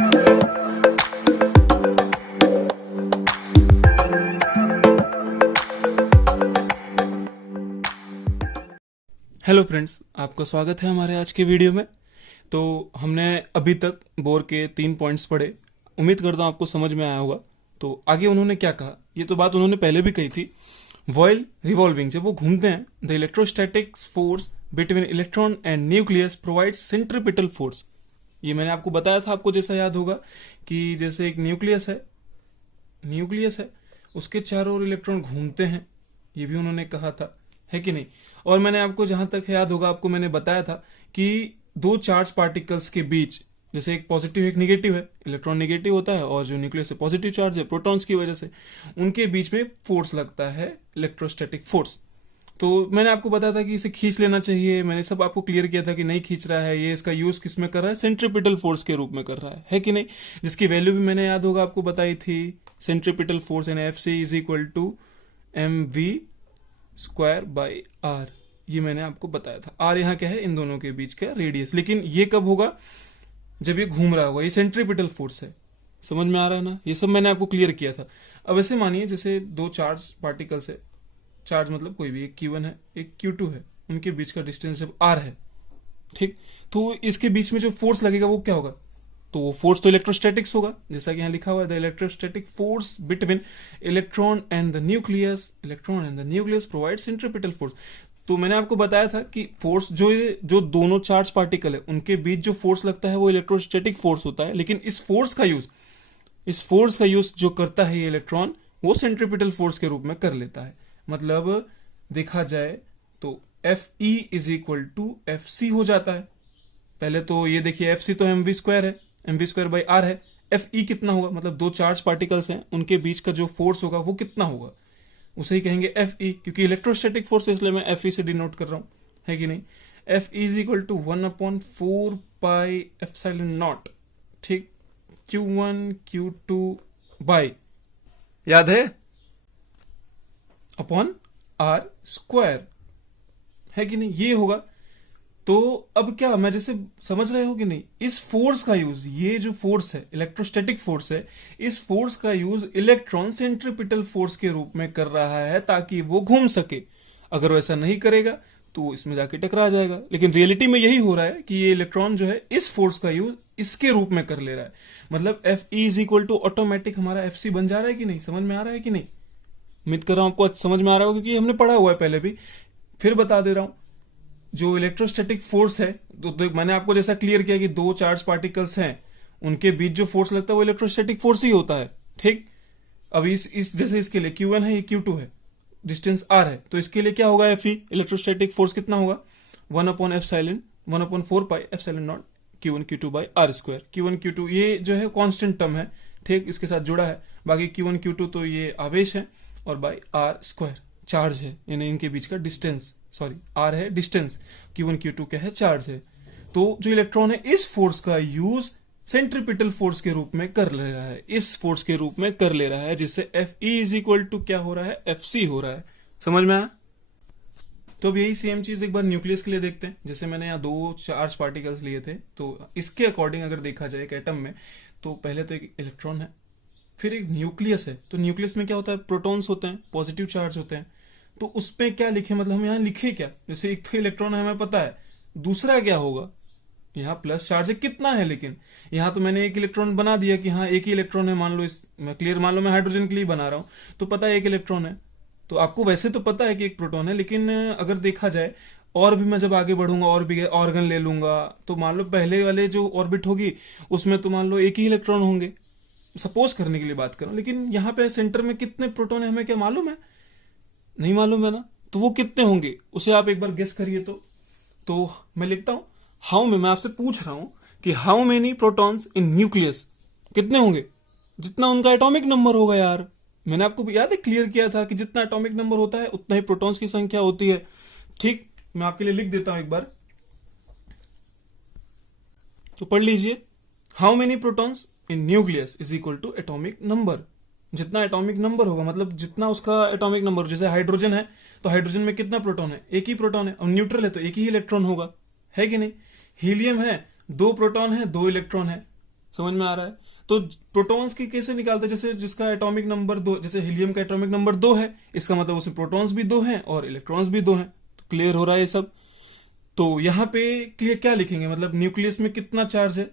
Hello friends, आपका स्वागत है हमारे आज के वीडियो में। तो हमने अभी तक बोर के 3 पॉइंट्स पढ़े। उम्मीद करता हूँ आपको समझ में आया होगा। तो आगे उन्होंने क्या कहा, ये तो बात उन्होंने पहले भी कही थी। व्हाइल रिवॉल्विंग, जब वो घूमते हैं, the electrostatics force between electron and nucleus provides centripetal force. ये मैंने आपको बताया था, आपको जैसा याद होगा कि जैसे एक न्यूक्लियस है, उसके चारों ओर इलेक्ट्रॉन घूमते हैं। ये भी उन्होंने कहा था, है कि नहीं। और मैंने आपको जहां तक याद होगा, आपको मैंने बताया था कि दो चार्ज पार्टिकल्स के बीच, जैसे एक पॉजिटिव एक निगेटिव है, इलेक्ट्रॉन निगेटिव होता है और जो न्यूक्लियस है पॉजिटिव चार्ज है प्रोटॉन्स की वजह से, उनके बीच में फोर्स लगता है, इलेक्ट्रोस्टैटिक फोर्स। तो मैंने आपको बताया था कि इसे खींच लेना चाहिए। मैंने सब आपको क्लियर किया था कि नहीं खींच रहा है, ये इसका यूज किस में कर रहा है, सेंट्रीपिटल फोर्स के रूप में कर रहा है कि नहीं। जिसकी वैल्यू भी मैंने याद होगा आपको बताई थी, सेंट्रीपिटल फोर्स यानी Fc is equal to mv square by R. ये मैंने आपको बताया था। आर यहाँ क्या है, इन दोनों के बीच का रेडियस। लेकिन ये कब होगा, जब ये घूम रहा होगा। ये सेंट्रीपिटल फोर्स है, समझ में आ रहा है ना। ये सब मैंने आपको क्लियर किया था। अब ऐसे मानिए जैसे दो चार्ज पार्टिकल्स है, चार्ज मतलब कोई भी, एक Q1 है एक Q2 है, उनके बीच का डिस्टेंस जब R है, ठीक, तो इसके बीच में जो फोर्स लगेगा वो क्या होगा, तो वो फोर्स तो इलेक्ट्रोस्टैटिक्स होगा, जैसा कि यहाँ लिखा हुआ है, the electrostatic force between electron and the nucleus provide centripetal force. तो मैंने आपको बताया था कि फोर्स जो दोनों चार्ज पार्टिकल है उनके बीच जो फोर्स लगता है वो इलेक्ट्रोस्टैटिक फोर्स होता है। लेकिन इस फोर्स का यूज जो करता है ये इलेक्ट्रॉन, वो सेंट्रीपिटल फोर्स के रूप में कर लेता है। मतलब देखा जाए तो Fe is equal to Fc हो जाता है। पहले तो ये देखिए, Fc तो mv स्क्वायर है, mv स्क्वायर बाई आर है। Fe कितना होगा, मतलब दो चार्ज पार्टिकल्स हैं उनके बीच का जो फोर्स होगा वो कितना होगा, उसे ही कहेंगे Fe, क्योंकि इलेक्ट्रोस्टैटिक फोर्स है इसलिए मैं Fe से डिनोट कर रहा हूं, है कि नहीं। Fe is equal to 1/4 pi epsilon naught, ठीक, Q1 Q2 बाई, याद है, अपॉन आर स्क्वायर, है कि नहीं, ये होगा। तो अब क्या, मैं जैसे समझ रहे हो कि नहीं, इस फोर्स का यूज, ये जो फोर्स है इलेक्ट्रोस्टैटिक फोर्स है, इस फोर्स का यूज इलेक्ट्रॉन सेंट्रीपिटल फोर्स के रूप में कर रहा है ताकि वो घूम सके। अगर वो ऐसा नहीं करेगा तो इसमें जाके टकरा जाएगा। लेकिन रियलिटी में यही हो रहा है कि ये इलेक्ट्रॉन जो है इस फोर्स का यूज इसके रूप में कर ले रहा है। मतलब Fe is equal to automatic हमारा Fc बन जा रहा है कि नहीं, समझ में आ रहा है कि नहीं। उम्मीद कर रहा हूं आपको समझ में आ रहा होगा, क्योंकि हमने पढ़ा हुआ है पहले भी। फिर बता दे रहा हूं, जो इलेक्ट्रोस्टैटिक फोर्स है, तो मैंने आपको जैसा क्लियर किया कि दो चार्ज पार्टिकल्स हैं, उनके बीच जो फोर्स लगता है वो इलेक्ट्रोस्टैटिक फोर्स ही होता है, ठीक। अब इस जैसे इसके लिए Q1 है, ये Q2 है, डिस्टेंस R है, तो इसके लिए क्या होगा, Fe इलेक्ट्रोस्टैटिक फोर्स कितना होगा, 1/4 pi epsilon naught Q1 Q2 by R square. Q1 Q2 ये जो है कांस्टेंट टर्म है, ठीक, इसके साथ जुड़ा है। बाकी Q1 Q2 तो ये आवेश है, और बाई आर स्क्वायर चार्ज है, यानी इनके बीच का डिस्टेंस, सॉरी आर है डिस्टेंस, Q1 Q2 क्या है, चार्ज है। तो जो इलेक्ट्रॉन है इस फोर्स का यूज सेंट्रीपिटल फोर्स के रूप में कर ले रहा है, इस फोर्स के रूप में कर ले रहा है, जिससे Fe इज इक्वल टू क्या हो रहा है, Fc हो रहा है। समझ में आया। तो अब यही सेम चीज एक बार न्यूक्लियस के लिए देखते हैं। जैसे मैंने यहाँ दो चार्ज पार्टिकल्स लिए थे, तो इसके अकॉर्डिंग अगर देखा जाए एक एटम में, तो पहले तो एक इलेक्ट्रॉन है, फिर एक न्यूक्लियस है। तो न्यूक्लियस में क्या होता है, प्रोटॉन्स होते हैं, पॉजिटिव चार्ज होते हैं। तो उस पे क्या लिखे, मतलब हम यहाँ लिखे क्या, जैसे एक तो इलेक्ट्रॉन है हमें पता है, दूसरा क्या होगा, यहाँ प्लस चार्ज है कितना है। लेकिन यहाँ तो मैंने एक इलेक्ट्रॉन बना दिया कि हाँ एक ही इलेक्ट्रॉन है, मान लो मैं क्लियर, मान लो मैं हाइड्रोजन के लिए बना रहा हूं, तो पता है एक इलेक्ट्रॉन है। तो आपको वैसे तो पता है कि एक प्रोटॉन है, लेकिन अगर देखा जाए और भी मैं जब आगे बढ़ूंगा और भी ऑर्गन ले लूंगा, तो मान लो पहले वाले जो ऑर्बिट होगी उसमें तो मान लो एक ही इलेक्ट्रॉन होंगे, सपोज करने के लिए बात करूं। लेकिन यहाँ पे सेंटर में कितने प्रोटॉन है हमें क्या मालूम है, नहीं मालूम है ना। तो वो कितने होंगे उसे आप एक बार गेस करिए। तो मैं लिखता हूं हाउ में, मैं आपसे पूछ रहा हूं कि how many protons in nucleus, कितने होंगे, जितना उनका एटॉमिक नंबर होगा। यार मैंने आपको याद है क्लियर किया था कि जितना एटॉमिक नंबर होता है उतना ही प्रोटॉन्स की संख्या होती है, ठीक। मैं आपके लिए लिख देता हूं एक बार, तो पढ़ लीजिए, how many protons in nucleus is equal to atomic number. जितना एटॉमिक नंबर होगा, मतलब जितना उसका एटॉमिक नंबर, जैसे हाइड्रोजन है तो हाइड्रोजन में कितना प्रोटॉन है, एक ही प्रोटॉन है, और न्यूट्रल है तो एक ही इलेक्ट्रॉन होगा, है कि नहीं। हीलियम है, 2 प्रोटॉन है 2 इलेक्ट्रॉन है, समझ में आ रहा है? तो प्रोटॉन्स की कैसे निकालते हैं? जैसे जिसका एटॉमिक नंबर 2, जैसे हीलियम का एटॉमिक नंबर 2 है, इसका मतलब उसमें प्रोटॉन्स भी 2 हैं और इलेक्ट्रॉन्स भी 2 हैं। तो क्लियर हो रहा है ये सब? तो यहाँ पे क्लियर क्या लिखेंगे, मतलब न्यूक्लियस में कितना चार्ज है?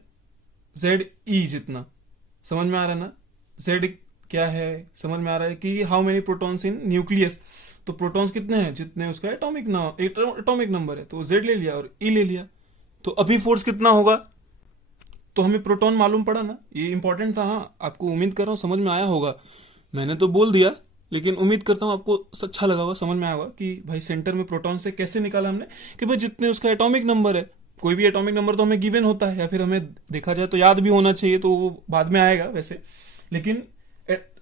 जेड ई जितना। समझ में आ रहा है ना? जेड क्या है, समझ में आ रहा है कि how many protons in nucleus. तो प्रोटॉन्स कितने हैं? जितने उसका एटॉमिक नंबर है, तो जेड ले लिया और ई ले लिया। तो अभी फोर्स कितना होगा? तो हमें प्रोटॉन मालूम पड़ा ना, ये इंपॉर्टेंट था। हाँ, आपको उम्मीद कर रहा हूँ समझ में आया होगा। मैंने तो बोल दिया, लेकिन उम्मीद करता हूँ आपको अच्छा लगा होगा, समझ में आया होगा कि भाई सेंटर में प्रोटॉन से कैसे निकाला हमने, कि भाई जितने उसका एटॉमिक नंबर है, कोई भी एटॉमिक नंबर तो हमें गिवन होता है, या फिर हमें देखा जाए तो याद भी होना चाहिए, तो वो बाद में आएगा वैसे। लेकिन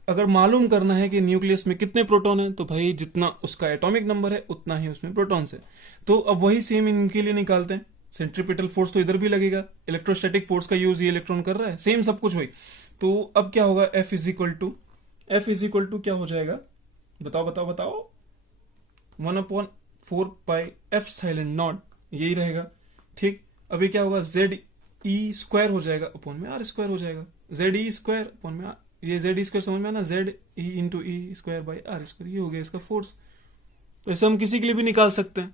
अगर मालूम करना है कि न्यूक्लियस में कितने प्रोटॉन है, तो भाई जितना उसका एटॉमिक नंबर है उतना ही उसमें प्रोटॉन्स है। तो अब वही सेम इनके लिए निकालते हैं। सेंट्रीपिटल फोर्स तो इधर भी लगेगा, इलेक्ट्रोस्टैटिक फोर्स का यूज ये इलेक्ट्रॉन कर रहा है, सेम सब कुछ वही। तो अब क्या होगा? एफ इज इक्वल टू क्या हो जाएगा? बताओ बताओ बताओ। 1/4πε0 यही रहेगा। ठीक, अभी क्या होगा? जेड ई स्क्वायर हो जाएगा अपॉन में आर स्क्वायर हो जाएगा। जेड ई स्क्वायर अपॉन में ये जेड ई स्क्वायर समझ में आना, Z E into E square by R square, ये हो गया इसका फोर्स। तो ऐसा हम किसी के लिए भी निकाल सकते हैं।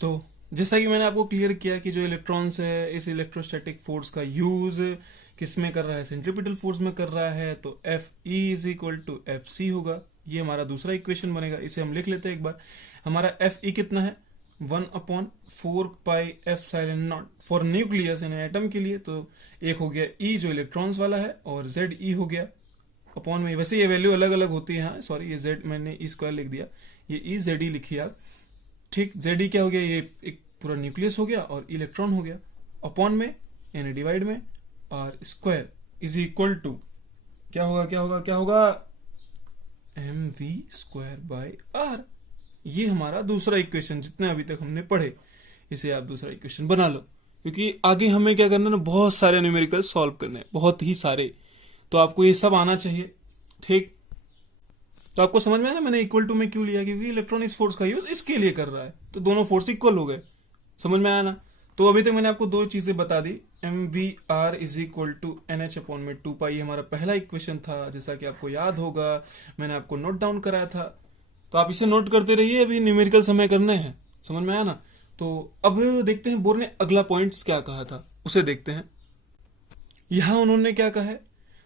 तो जैसा कि मैंने आपको क्लियर किया कि जो इलेक्ट्रॉन्स है, इस इलेक्ट्रोस्टैटिक फोर्स का यूज किस में कर रहा है? सेंट्रीपिटल फोर्स में कर रहा है। तो F E is equal to F C होगा। ये हमारा दूसरा इक्वेशन बनेगा, इसे हम लिख लेते हैं एक बार। हमारा एफ ई कितना है? 1/4πε0 फॉर न्यूक्लियस इन एटम के लिए। तो एक हो गया ई जो इलेक्ट्रॉन्स वाला है, और जेड ई हो गया अपॉन में। वैसे ये वैल्यू अलग अलग होती है, हाँ सॉरी, ये जेड मैंने ई स्क्वायर लिख दिया, ये ई जेड ई लिखिए आप। ठीक, जेड ई क्या हो गया? ये एक पूरा न्यूक्लियस हो गया और इलेक्ट्रॉन हो गया, अपॉन में यानी डिवाइड में R square is equal to क्या होगा? क्या होगा? क्या होगा? M V square by R. ये हमारा दूसरा इक्वेशन, जितने अभी तक हमने पढ़े, इसे आप दूसरा इक्वेशन बना लो, क्योंकि आगे हमें क्या करना है ना, बहुत सारे न्यूमेरिकल सॉल्व करने हैं, बहुत ही सारे। तो आपको ये सब आना चाहिए। ठीक, तो आपको समझ में आया ना मैंने इक्वल टू में क्यों लिया? क्योंकि इलेक्ट्रॉन इस फोर्स का यूज इसके लिए कर रहा है, तो दोनों फोर्स इक्वल हो गए। समझ में आया ना? तो अभी तक मैंने आपको दो चीजें बता दी। M V R is equal to N H upon में 2 पाई, हमारा पहला इक्वेशन था, जैसा कि आपको याद होगा मैंने आपको नोट डाउन कराया था। तो आप इसे नोट करते रहिए, अभी न्यूमेरिकल समय करने हैं। समझ में आया ना? तो अब देखते हैं बोर ने अगला पॉइंट्स क्या कहा था, उसे देखते हैं। यहां उन्होंने क्या कहा है?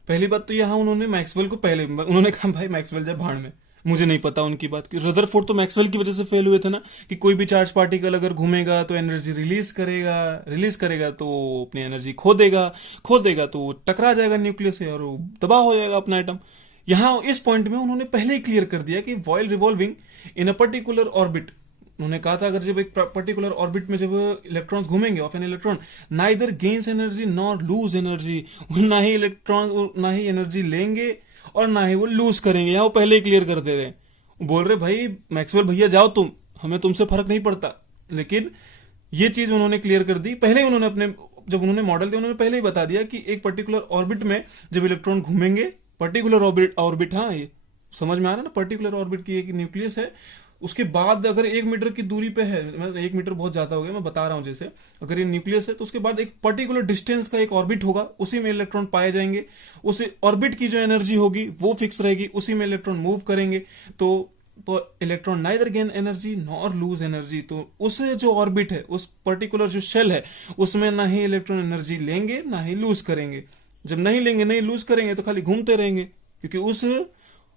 पहली बात तो यहाँ उन्होंने मैक्सवेल को पहले उन्होंने कहा भाई मैक्सवेल जाए भाड़ में, मुझे नहीं पता उनकी बात की। रदरफोर्ड तो मैक्सवेल की वजह से फेल हुए थे ना, कि कोई भी चार्ज पार्टिकल अगर घूमेगा तो एनर्जी रिलीज करेगा तो अपनी एनर्जी खो देगा तो टकरा जाएगा न्यूक्लियस से और वो तबाह हो जाएगा अपना एटम। यहाँ इस पॉइंट में उन्होंने पहले ही क्लियर कर दिया कि while revolving in a particular orbit, उन्होंने कहा था अगर जब एक पर्टिकुलर ऑर्बिट में जब इलेक्ट्रॉन्स घूमेंगे of an electron neither gains energy nor lose energy, ना ही इलेक्ट्रॉन ना ही एनर्जी लेंगे और ना ही वो लूज करेंगे। यहाँ वो पहले ही क्लियर कर दे रहे हैं, बोल रहे भाई मैक्सवेल भैया जाओ तुम, हमें तुमसे फर्क नहीं पड़ता। लेकिन ये चीज उन्होंने क्लियर कर दी पहले ही। उन्होंने अपने जब उन्होंने मॉडल दिया उन्होंने पहले ही बता दिया कि एक पर्टिकुलर ऑर्बिट में जब इलेक्ट्रॉन घूमेंगे, पर्टिकुलर ऑर्बिट, हाँ ये समझ में आ रहा है ना, पर्टिकुलर ऑर्बिट की एक न्यूक्लियस है, उसके बाद अगर 1 मीटर की दूरी पे है, मतलब 1 मीटर बहुत ज्यादा हो गया मैं बता रहा हूं, जैसे अगर ये न्यूक्लियस है तो उसके बाद एक पर्टिकुलर डिस्टेंस का एक ऑर्बिट होगा, उसी में इलेक्ट्रॉन पाए जाएंगे। उस ऑर्बिट की जो एनर्जी होगी वो फिक्स रहेगी, उसी में इलेक्ट्रॉन मूव करेंगे। तो electron neither gain energy nor lose energy. तो उस जो ऑर्बिट है, उस पर्टिकुलर जो शेल है, उसमें ना ही इलेक्ट्रॉन एनर्जी लेंगे ना ही लूज करेंगे। जब नहीं लेंगे नहीं लूज करेंगे तो खाली घूमते रहेंगे, क्योंकि उस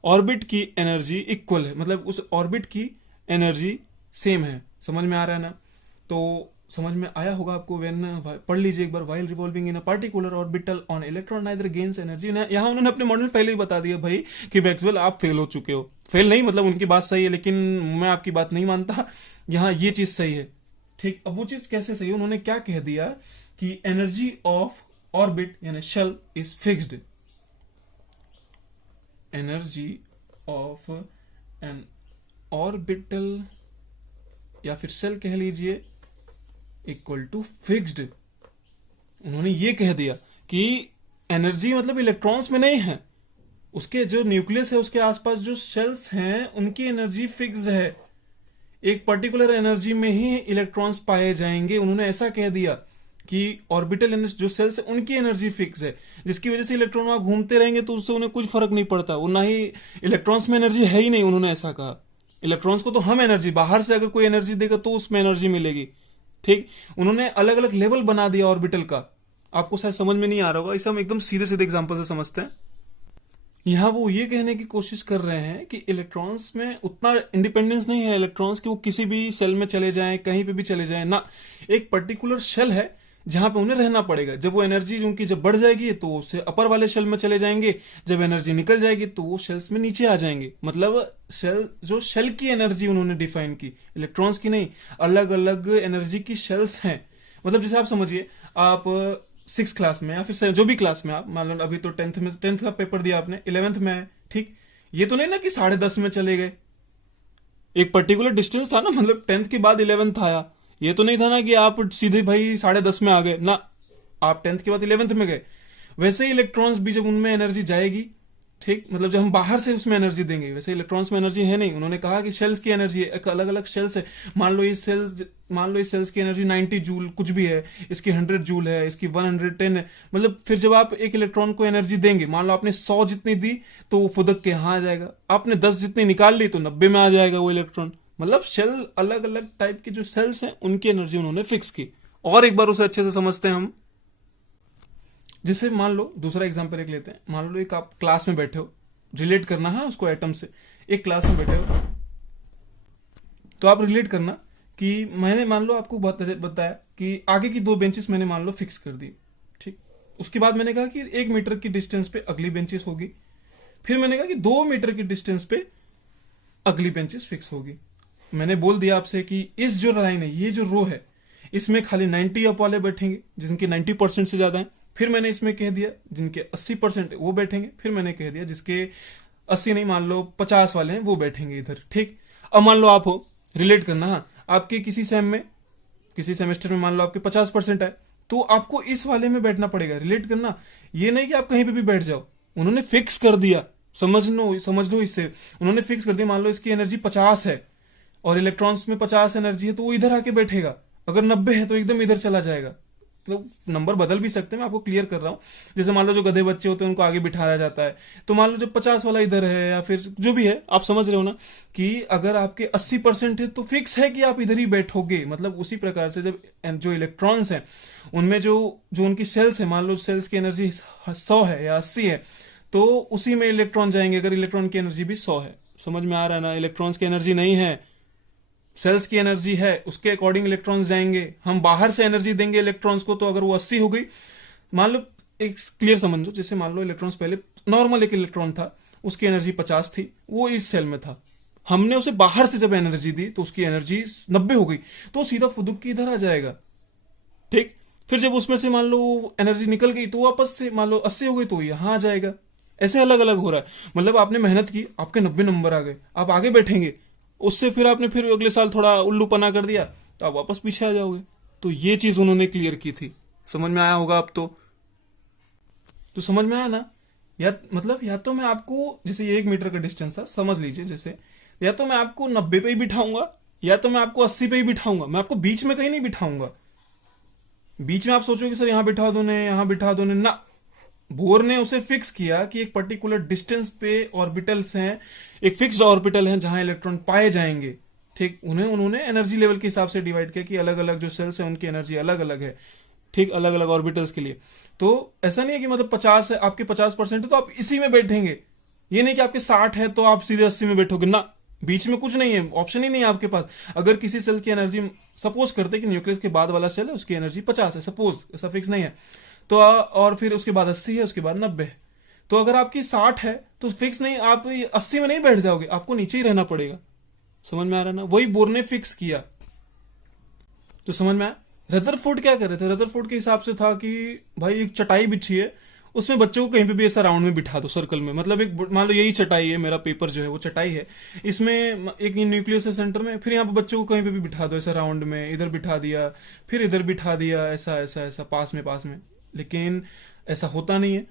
ऑर्बिट की एनर्जी इक्वल है, मतलब उस ऑर्बिट की एनर्जी सेम है। समझ में आ रहा है ना? तो समझ में आया होगा आपको। वेन पढ़ लीजिए एक बार, while revolving in a particular orbital on electron neither gains energy. यहाँ उन्होंने अपने मॉडल पहले ही बता दिया भाई कि मैक्सवेल आप फेल हो चुके हो। फेल नहीं, मतलब उनकी बात सही है, लेकिन मैं आपकी बात नहीं मानता। यहाँ ये चीज सही है। ठीक, अब वो चीज कैसे सही है? उन्होंने क्या कह दिया कि एनर्जी ऑफ ऑर्बिट यानी shell is fixed. Energy of an orbital या फिर सेल कह लीजिए इक्वल टू फिक्स्ड। उन्होंने ये कह दिया कि एनर्जी मतलब इलेक्ट्रॉन्स में नहीं है, उसके जो न्यूक्लियस है उसके आसपास जो शेल्स हैं उनकी एनर्जी फिक्स है, एक पर्टिकुलर एनर्जी में ही इलेक्ट्रॉन्स पाए जाएंगे। उन्होंने ऐसा कह दिया। कि ऑर्बिटल एनर्जी जो सेल्स है उनकी एनर्जी फिक्स है, जिसकी वजह से इलेक्ट्रॉन वहां घूमते रहेंगे तो उससे उन्हें कुछ फर्क नहीं पड़ता, वो ना ही इलेक्ट्रॉन्स में एनर्जी है ही नहीं, उन्होंने ऐसा कहा। इलेक्ट्रॉन्स को तो हम एनर्जी बाहर से अगर कोई एनर्जी देगा तो उसमें एनर्जी मिलेगी। ठीक, उन्होंने अलग अलग लेवल बना दिया ऑर्बिटल का। आपको शायद समझ में नहीं आ रहा होगा, इसे हम एकदम सीधे सीधे एग्जांपल से समझते हैं। यहां वो ये कहने की कोशिश कर रहे हैं कि इलेक्ट्रॉन्स में उतना इंडिपेंडेंस नहीं है इलेक्ट्रॉन्स कि वो किसी भी सेल में चले जाएं, कहीं पे भी चले जाएं ना। एक पर्टिकुलर शेल है जहां पे उन्हें रहना पड़ेगा। जब वो एनर्जी उनकी जब बढ़ जाएगी तो उससे अपर वाले शेल में चले जाएंगे, जब एनर्जी निकल जाएगी तो वो शेल्स में नीचे आ जाएंगे। मतलब शेल, जो शेल की एनर्जी उन्होंने डिफाइन की, इलेक्ट्रॉन्स की नहीं, अलग अलग एनर्जी की शेल्स हैं। मतलब जैसे आप समझिए, आप 6 क्लास में या फिर जो भी क्लास में, आप मान लो अभी तो 10th में, 10th का पेपर दिया आपने, 11th में है, ठीक, ये तो नहीं ना कि 10:30 में चले गए, एक पर्टिकुलर डिस्टेंस था ना, मतलब 10th के बाद 11th आया, ये तो नहीं था ना कि आप सीधे भाई 10:30 में आ गए ना, आप 10th के बाद 11th में गए। वैसे ही इलेक्ट्रॉन्स भी जब उनमें एनर्जी जाएगी, ठीक, मतलब जब हम बाहर से उसमें एनर्जी देंगे, वैसे इलेक्ट्रॉन्स में एनर्जी है नहीं। उन्होंने कहा कि शेल्स की एनर्जी है, अलग अलग शेल्स है। मान लो ये सेल्स की एनर्जी 90 जूल कुछ भी है, इसकी 100 जूल है, इसकी 110 है। मतलब फिर जब आप एक इलेक्ट्रॉन को एनर्जी देंगे, मान लो आपने 100 जितनी दी तो वो फुदक के यहां आ जाएगा, आपने 10 जितनी निकाल ली तो 90 में आ जाएगा वो इलेक्ट्रॉन। मतलब शेल, अलग अलग टाइप के जो सेल्स हैं उनकी एनर्जी उन्होंने फिक्स की। और एक बार उसे अच्छे से समझते हैं हम। जैसे मान लो दूसरा एग्जांपल एक लेते हैं। मान लो एक आप क्लास में बैठे हो, रिलेट करना है उसको एटम से। एक क्लास में बैठे हो तो आप रिलेट करना कि मैंने मान लो आपको बताया कि आगे की 2 बेंचेस मैंने मान लो फिक्स कर दी, ठीक। उसके बाद मैंने कहा कि 1 मीटर की डिस्टेंस पे अगली बेंचेस होगी। फिर मैंने कहा कि 2 मीटर की डिस्टेंस पे अगली बेंचेस फिक्स होगी। मैंने बोल दिया आपसे कि इस जो लाइन है, ये जो रो है, इसमें खाली 90 अप वाले बैठेंगे जिनके 90% से ज्यादा है। फिर मैंने इसमें कह दिया जिनके 80% वो बैठेंगे। फिर मैंने कह दिया जिसके 80 नहीं, मान लो 50 वाले हैं, वो बैठेंगे इधर, ठीक। अब मान लो आप हो, रिलेट करना, हाँ, आपके किसी सेम में, किसी सेमेस्टर में मान लो आपके 50% है, तो आपको इस वाले में बैठना पड़ेगा। रिलेट करना, ये नहीं कि आप कहीं पे भी बैठ जाओ, उन्होंने फिक्स कर दिया। समझ लो इससे, उन्होंने फिक्स कर दिया। मान लो इसकी एनर्जी 50 है और इलेक्ट्रॉन्स में 50 एनर्जी है, तो वो इधर आके बैठेगा। अगर 90 है तो एकदम इधर चला जाएगा। मतलब नंबर बदल भी सकते हैं, मैं आपको क्लियर कर रहा हूं। जैसे मान लो जो गधे बच्चे होते हैं उनको आगे बिठाया जाता है, तो मान लो जब 50 वाला इधर है या फिर जो भी है, आप समझ रहे हो ना, कि अगर आपके 80% है तो फिक्स है कि आप इधर ही बैठोगे। मतलब उसी प्रकार से जब जो इलेक्ट्रॉन्स हैं उनमें जो उनकी सेल्स है, मान लो सेल्स की एनर्जी 100 है या 80 है, तो उसी में इलेक्ट्रॉन जाएंगे अगर इलेक्ट्रॉन की एनर्जी भी 100 है। समझ में आ रहा है ना, इलेक्ट्रॉन्स की एनर्जी नहीं है, सेल्स की एनर्जी है, उसके अकॉर्डिंग इलेक्ट्रॉन्स जाएंगे। हम बाहर से एनर्जी देंगे इलेक्ट्रॉन्स को, तो अगर वो 80 हो गई, मान लो एक क्लियर समझ लो, जैसे मान लो इलेक्ट्रॉन्स पहले नॉर्मल एक इलेक्ट्रॉन था, उसकी एनर्जी 50 थी, वो इस सेल में था, हमने उसे बाहर से जब एनर्जी दी तो उसकी एनर्जी 90 हो गई, तो सीधा फुदुक की इधर आ जाएगा, ठीक। फिर जब उसमें से मान लो एनर्जी निकल गई तो वापस से मान लो 80 हो गई तो यहां आ जाएगा। ऐसे अलग अलग हो रहा है। मतलब आपने मेहनत की, आपके 90 नंबर आ गए, आप आगे बैठेंगे, उससे फिर आपने फिर अगले साल थोड़ा उल्लूपना कर दिया तो आप वापस पीछे आ जाओगे। तो ये चीज उन्होंने क्लियर की थी। समझ में आया होगा अब तो समझ में आया ना। या मतलब या तो मैं आपको, जैसे ये 1 मीटर का डिस्टेंस था, समझ लीजिए, जैसे या तो मैं आपको 90 पे ही बिठाऊंगा या तो मैं आपको 80 पे ही बिठाऊंगा, मैं आपको बीच में कहीं नहीं बिठाऊंगा। बीच में आप सोचोगे सर यहां बिठा दो ने, यहां बिठा दो ने, ना। बोर ने उसे फिक्स किया कि एक पर्टिकुलर डिस्टेंस पे ऑर्बिटल्स हैं, एक फिक्स्ड ऑर्बिटल है जहां इलेक्ट्रॉन पाए जाएंगे, ठीक। उन्होंने एनर्जी लेवल के हिसाब से डिवाइड किया कि अलग अलग जो सेल्स हैं उनकी एनर्जी अलग अलग है, ठीक, अलग अलग ऑर्बिटल्स के लिए। तो ऐसा नहीं है कि मतलब 50 है, आपके 50% है तो आप इसी में बैठेंगे। ये नहीं कि आपके 60 है तो आप सीधे 80 में बैठोगे ना। बीच में कुछ नहीं है, ऑप्शन ही नहीं है आपके पास। अगर किसी सेल की एनर्जी, सपोज करते कि न्यूक्लियस के बाद वाला सेल है उसकी एनर्जी 50 है, सपोज, ऐसा फिक्स नहीं है, तो और फिर उसके बाद 80 है, उसके बाद 90 है, तो अगर आपकी 60 है तो फिक्स नहीं, आप 80 में नहीं बैठ जाओगे, आपको नीचे ही रहना पड़ेगा। समझ में आ रहा है ना, वही बोर ने फिक्स किया। तो समझ में आया। रदरफोर्ड क्या कर रहे थे, रदरफोर्ड के हिसाब से था कि भाई एक चटाई बिछी है, उसमें बच्चों को कहीं पे भी ऐसा राउंड में बिठा दो, सर्कल में। मतलब एक, मान लो यही चटाई है, मेरा पेपर जो है वो चटाई है, इसमें एक न्यूक्लियस है सेंटर में, फिर यहाँ पे बच्चों को कहीं पे भी बिठा दो ऐसा राउंड में, इधर बिठा दिया, फिर इधर बिठा दिया, ऐसा ऐसा ऐसा पास में। लेकिन ऐसा होता नहीं है,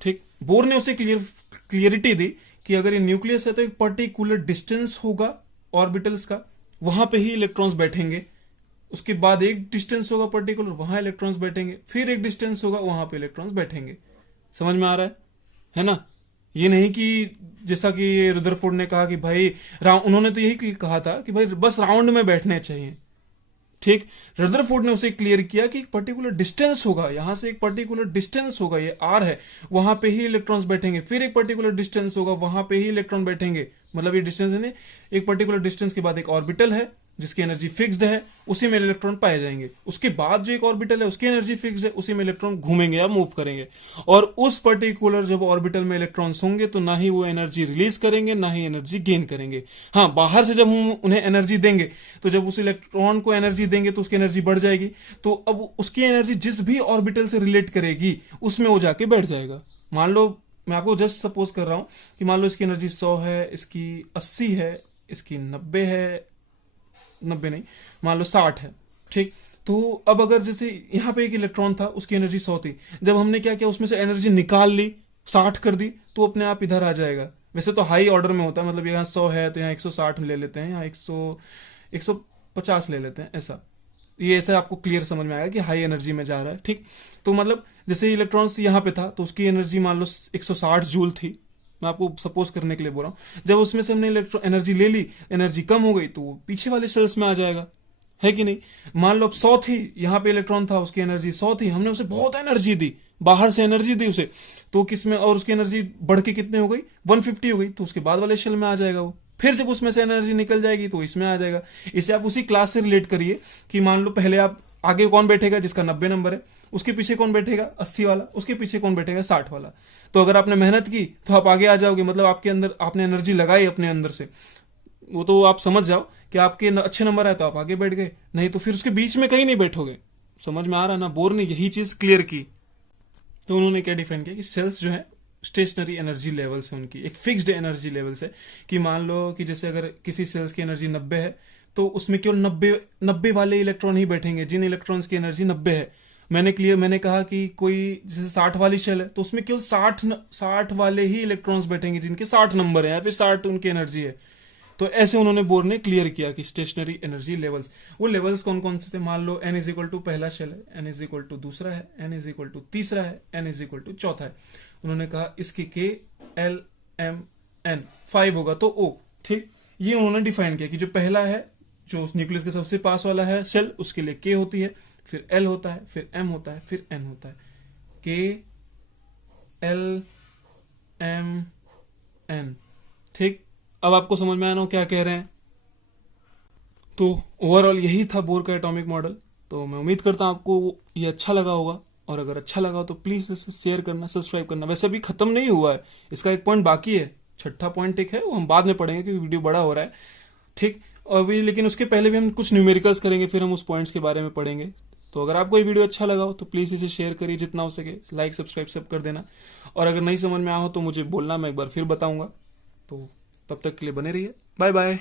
ठीक। बोर ने उसे क्लियरिटी दी कि अगर ये न्यूक्लियस है तो एक पर्टिकुलर डिस्टेंस होगा ऑर्बिटल्स का, वहां पे ही इलेक्ट्रॉन्स बैठेंगे, उसके बाद एक डिस्टेंस होगा पर्टिकुलर, वहां इलेक्ट्रॉन्स बैठेंगे, फिर एक डिस्टेंस होगा, वहां पे इलेक्ट्रॉन्स बैठेंगे। समझ में आ रहा है ना? ये नहीं कि जैसा कि रुदरफोर्ड ने कहा कि भाई उन्होंने तो यही कहा था कि भाई बस राउंड में बैठने चाहिए। ठीक, रदरफोर्ड ने उसे क्लियर किया कि एक पर्टिकुलर डिस्टेंस होगा, यहां से एक पर्टिकुलर डिस्टेंस होगा, ये आर है, वहां पे ही इलेक्ट्रॉन्स बैठेंगे, फिर एक पर्टिकुलर डिस्टेंस होगा, वहां पे ही इलेक्ट्रॉन बैठेंगे। मतलब ये डिस्टेंस है, एक पर्टिकुलर डिस्टेंस के बाद एक ऑर्बिटल है जिसकी एनर्जी फिक्स्ड है, उसी में इलेक्ट्रॉन पाए जाएंगे। उसके बाद जो एक ऑर्बिटल है उसकी एनर्जी फिक्स्ड है, उसी में इलेक्ट्रॉन घूमेंगे या मूव करेंगे। और उस पर्टिकुलर जब ऑर्बिटल में इलेक्ट्रॉन्स होंगे तो ना ही वो एनर्जी रिलीज करेंगे ना ही एनर्जी गेन करेंगे। हाँ, बाहर से जब हम उन्हें एनर्जी देंगे तो जब उस इलेक्ट्रॉन को एनर्जी देंगे तो उसकी एनर्जी बढ़ जाएगी, तो अब उसकी एनर्जी जिस भी ऑर्बिटल से रिलेट करेगी उसमें वो जाके बैठ जाएगा। मान लो, मैं आपको जस्ट सपोज कर रहा हूं कि मान लो इसकी एनर्जी 100 है, इसकी 80 है, इसकी 90 है, 90 नहीं, मान लो 60 है। ठीक, तो अब अगर जैसे यहां पे एक इलेक्ट्रॉन था, उसकी एनर्जी 100 थी, जब हमने क्या किया उसमें से एनर्जी निकाल ली, 60 कर दी, तो अपने आप इधर आ जाएगा। वैसे तो हाई ऑर्डर में होता है, मतलब यहाँ 100 है तो यहाँ 160 ले लेते हैं, यहाँ 150 ले लेते हैं, ऐसा। ये ऐसा आपको क्लियर समझ में आएगा कि हाई एनर्जी में जा रहा है। ठीक, तो मतलब जैसे इलेक्ट्रॉन्स यहाँ पे था तो उसकी एनर्जी मान लो 160 जूल थी, मैं आपको सपोज करने के लिए बोल रहा हूं। जब उसमें से हमने एनर्जी ले ली, एनर्जी कम हो गई, तो वो पीछे वाले सेल्स में आ जाएगा, है कि नहीं? मान लो अब 100 थी, यहाँ पे इलेक्ट्रॉन था, उसकी एनर्जी 100 थी, हमने उसे बहुत एनर्जी दी, बाहर से एनर्जी दी उसे, तो किसमें, और उसकी एनर्जी बढ़ के कितने हो गई, 150 हो गई, तो उसके बाद वाले शेल में आ जाएगा वो। फिर जब उसमें से एनर्जी निकल जाएगी तो इसमें आ जाएगा। इसे आप उसी क्लास से रिलेट करिए कि मान लो पहले आप आगे कौन बैठेगा जिसका 90 नंबर है, उसके पीछे कौन बैठेगा 80 वाला, उसके पीछे कौन बैठेगा 60 वाला। तो अगर आपने मेहनत की तो आप आगे आ जाओगे, मतलब आपके अंदर आपने एनर्जी लगाई अपने अंदर से, वो तो आप समझ जाओ कि आपके अच्छे नंबर है तो आप आगे बैठ गए, नहीं तो फिर उसके बीच में कहीं नहीं बैठोगे। समझ में आ रहा ना? बोर ने यही चीज क्लियर की। तो उन्होंने क्या डिफाइन किया कि सेल्स जो है स्टेशनरी एनर्जी लेवल्स है, उनकी एक फिक्स्ड एनर्जी लेवल्स है। कि मान लो कि जैसे अगर किसी सेल्स की एनर्जी 90 है तो उसमें केवल 90 वाले इलेक्ट्रॉन ही बैठेंगे जिन इलेक्ट्रॉन्स की एनर्जी 90 है। मैंने कहा कि कोई जैसे 60 वाली शेल है तो उसमें केवल 60 वाले ही इलेक्ट्रॉन्स बैठेंगे जिनके 60 नंबर है या फिर 60 उनकी एनर्जी है। तो ऐसे उन्होंने बोर ने क्लियर किया कि स्टेशनरी एनर्जी लेवल्स, वो लेवल्स कौन कौन से थे? मान लो n इज इक्वल टू पहला शेल है, n इज इक्वल टू दूसरा है, n इज इक्वल टू तीसरा है, n इज इक्वल टू चौथा है। उन्होंने कहा इसकी K L M N 5 होगा तो O। ठीक, ये उन्होंने डिफाइन किया कि जो पहला है, जो उस न्यूक्लियस के सबसे पास वाला है शेल, उसके लिए K होती है, फिर L होता है, फिर M होता है, फिर N होता है। K L M N। ठीक, अब आपको समझ में आना हो क्या कह रहे हैं। तो ओवरऑल यही था बोर का एटॉमिक मॉडल। तो मैं उम्मीद करता हूं आपको ये अच्छा लगा होगा, और अगर अच्छा लगा तो प्लीज इसे शेयर करना, सब्सक्राइब करना। वैसे अभी खत्म नहीं हुआ है, इसका एक पॉइंट बाकी है, छठा पॉइंट एक है, वो हम बाद में पढ़ेंगे क्योंकि वीडियो बड़ा हो रहा है। ठीक, अभी लेकिन उसके पहले भी हम कुछ न्यूमेरिकल्स करेंगे, फिर हम उस पॉइंट्स के बारे में पढ़ेंगे। तो अगर आपको ये वीडियो अच्छा लगा हो तो प्लीज इसे शेयर करिए जितना हो सके, लाइक सब्सक्राइब सब कर देना। और अगर नहीं समझ में आया हो तो मुझे बोलना, मैं एक बार फिर बताऊंगा। तो तब तक के लिए बने रहिए, बाय बाय।